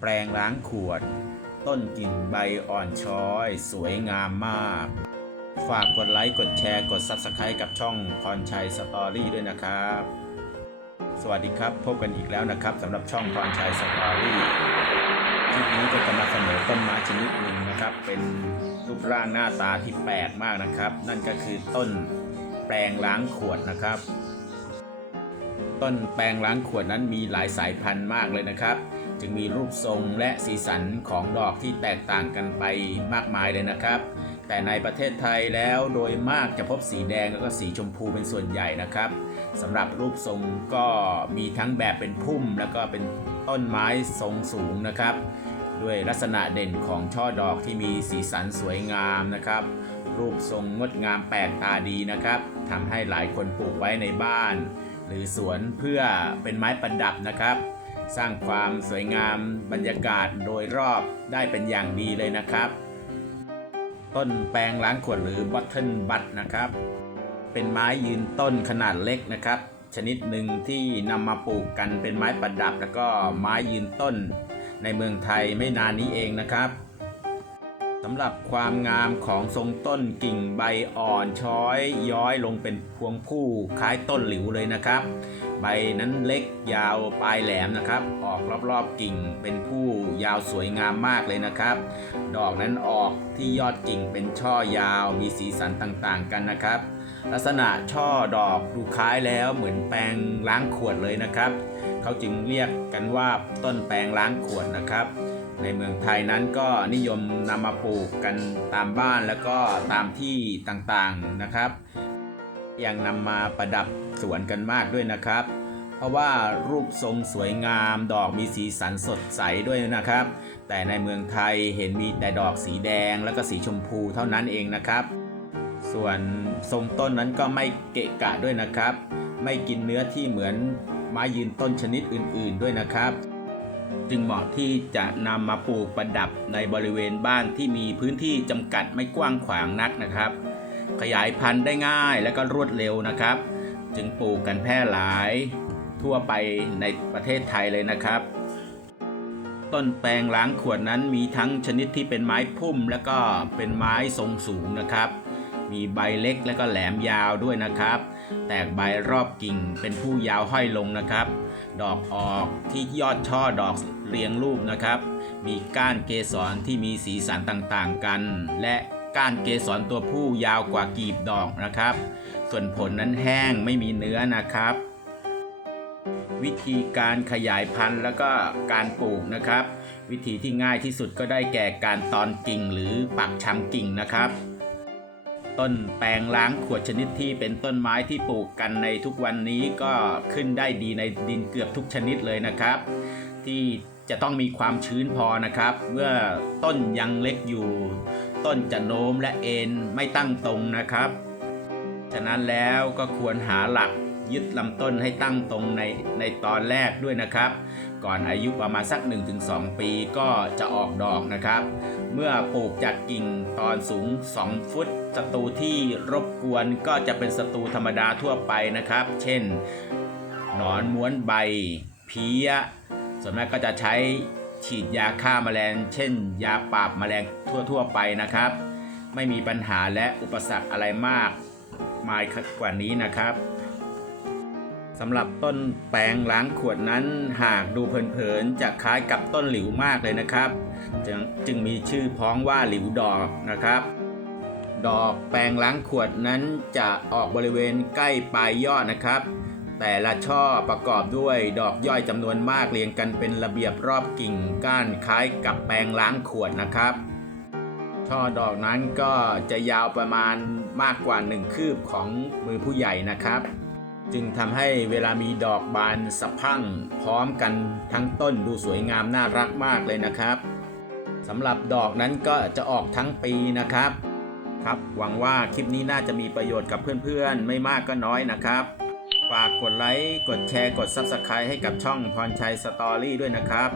แปลงล้างขวด ต้นกิ่งใบอ่อนช้อย สวยงามมาก ฝากกดไลค์ กดแชร์ กด Subscribe กับช่องพรชัยสตอรี่ด้วยนะครับ สวัสดีครับ พบกันอีกแล้วนะครับสำหรับช่องพรชัยสตอรี่คลิปนี้ก็จะมาเสนอต้นไม้ชนิดหนึ่งนะครับ เป็นรูปร่างหน้าตาที่แปลกมากนะครับ นั่นก็คือต้นแปลงล้างขวดนะครับ ต้นแปลงล้างขวดนั้นมีหลายสายพันธุ์มากเลยนะครับ จึงมีรูปทรงและสีสันของดอกที่แตกต่างกันไปมากมายเลยนะครับ แต่ในประเทศไทยแล้วโดยมากจะพบสีแดงแล้วก็สีชมพูเป็นส่วนใหญ่นะครับสำหรับรูปทรงก็มีทั้งแบบเป็นพุ่มแล้วก็เป็นต้นไม้ทรงสูงนะครับ ด้วยลักษณะเด่นของช่อดอกที่มีสีสันสวยงามนะครับ รูปทรงงดงามแปลกตาดีนะครับทำให้หลายคนปลูกไว้ในบ้าน หรือสวนเพื่อเป็นไม้ประดับนะครับ สร้างความสวยงามบรรยากาศโดยรอบได้เป็นอย่างดีเลยนะครับ ต้นแปลงล้างขวดหรือ bottle bud นะครับ เป็นไม้ยืนต้นขนาดเล็กนะครับ ชนิดหนึ่งที่นำมาปลูกกันเป็นไม้ประดับ แล้วก็ไม้ยืนต้นในเมืองไทยไม่นานนี้เองนะครับ สำหรับความงามของทรงต้นกิ่งใบอ่อนช้อย ย้อยลงเป็นพวงผู้คล้ายต้นหลิวเลยนะครับ ใบนั้นเล็กยาวปลายแหลมนะครับ ออกรอบๆกิ่งเป็นผู้ยาวสวยงามมากเลยนะครับ ดอกนั้นออกที่ยอดกิ่งเป็นช่อยาวมีสีสันต่างๆกันนะครับ ลักษณะช่อดอกดูคล้ายแล้วเหมือนแปรงล้างขวดเลยนะครับ เขาจึงเรียกกันว่าต้นแปรงล้างขวดนะครับ ในเมืองไทยนั้นก็นิยมนำมาปลูกกันตามบ้านแล้วก็ตามที่ต่างๆนะครับ ยังนำมาประดับสวนกันมากด้วยนะครับ เพราะว่ารูปทรงสวยงามดอกมีสีสันสดใสด้วยนะครับ แต่ในเมืองไทยเห็นมีแต่ดอกสีแดงแล้วก็สีชมพูเท่านั้นเองนะครับ ส่วนทรงต้นนั้นก็ไม่เกะกะด้วยนะครับ ไม่กินเนื้อที่เหมือน ไม้ยืนต้นชนิดอื่นๆด้วยนะครับ จึงเหมาะที่จะนำมาปลูกประดับในบริเวณบ้านที่มีพื้นที่จำกัดไม่กว้างขวางนักนะครับ ขยายพันธุ์ได้ง่ายและก็รวดเร็วนะครับ จึงปลูกกันแพร่หลาย ทั่วไปในประเทศไทยเลยนะครับ ต้นแปลงล้างขวดนั้นมีทั้งชนิดที่เป็นไม้พุ่ม และก็เป็นไม้ทรงสูงนะครับ มีใบเล็กและก็แหลมยาวด้วยนะครับ แตกใบรอบกิ่งเป็นผู้ยาวห้อยลงนะครับ ดอกออกที่ยอดช่อดอกเรียงรูปนะครับ มีก้านเกสรที่มีสีสันต่างๆกัน และก้านเกสรตัวผู้ยาวกว่ากีบดอกนะครับ ส่วนผลนั้นแห้งไม่มีเนื้อนะครับ วิธีการขยายพันธุ์แล้วก็การปลูกนะครับ วิธีที่ง่ายที่สุดก็ได้แก่การตอนกิ่งหรือปักชำกิ่งนะครับ ต้นแปลงล้างขวดชนิดที่เป็นต้นไม้ที่ปลูกกันในทุกวันนี้ก็ขึ้นได้ดีในดินเกือบทุกชนิดเลยนะครับ ที่จะต้องมีความชื้นพอนะครับ เมื่อต้นยังเล็กอยู่ ต้นจะโน้มและเอ็นไม่ตั้งตรงนะครับ ฉะนั้นแล้วก็ควรหาหลัก ยึดลำต้นให้ตั้งตรงในในตอนแรกด้วยนะครับ ก่อนอายุประมาณสัก 1-2 ปีก็จะออกดอกนะครับ เมื่อปลูกจากกิ่งตอนสูง 2 ฟุตศัตรูที่รบกวนก็จะเป็นศัตรูธรรมดาทั่วไปนะครับ เช่น หนอนม้วนใบ เพี้ยส่วนมากก็จะใช้ฉีดยาฆ่าแมลง เช่น ยาปราบแมลงทั่ว ๆ ไปนะครับ ไม่มีปัญหาและอุปสรรคอะไรมากมายกว่านี้นะครับ สำหรับต้นแปลงล้างขวดนั้นหากดูเผินๆจะคล้ายกับต้นหลิวมากเลยนะครับ จึงจึงมีชื่อพ้องว่าหลิวดอกนะครับ ดอกแปลงล้างขวดนั้นจะออกบริเวณใกล้ปลายยอดนะครับ แต่ละช่อประกอบด้วยดอกย่อยจำนวนมากเรียงกันเป็นระเบียบรอบกิ่งก้านคล้ายกับแปลงล้างขวดนะครับช่อดอกนั้นก็จะยาวประมาณมากกว่า 1 คืบของมือผู้ใหญ่นะครับ จึงทำให้เวลามีดอกบานสะพั่งพร้อมกันทั้งต้นดูสวยงามน่ารักมากเลยนะครับสำหรับดอกนั้นก็จะออกทั้งปีนะครับ ครับหวังว่าคลิปนี้น่าจะมีประโยชน์กับเพื่อนๆ ไม่มากก็น้อยนะครับ ฝากกดไลค์กดแชร์กด Subscribe ให้กับช่องพรชัยสตอรี่ด้วยนะครับ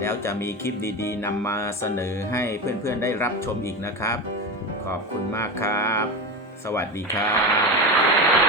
แล้วจะมีคลิปดีๆนำมาเสนอให้เพื่อนๆได้รับชมอีกนะครับ ขอบคุณมากครับ สวัสดีครับ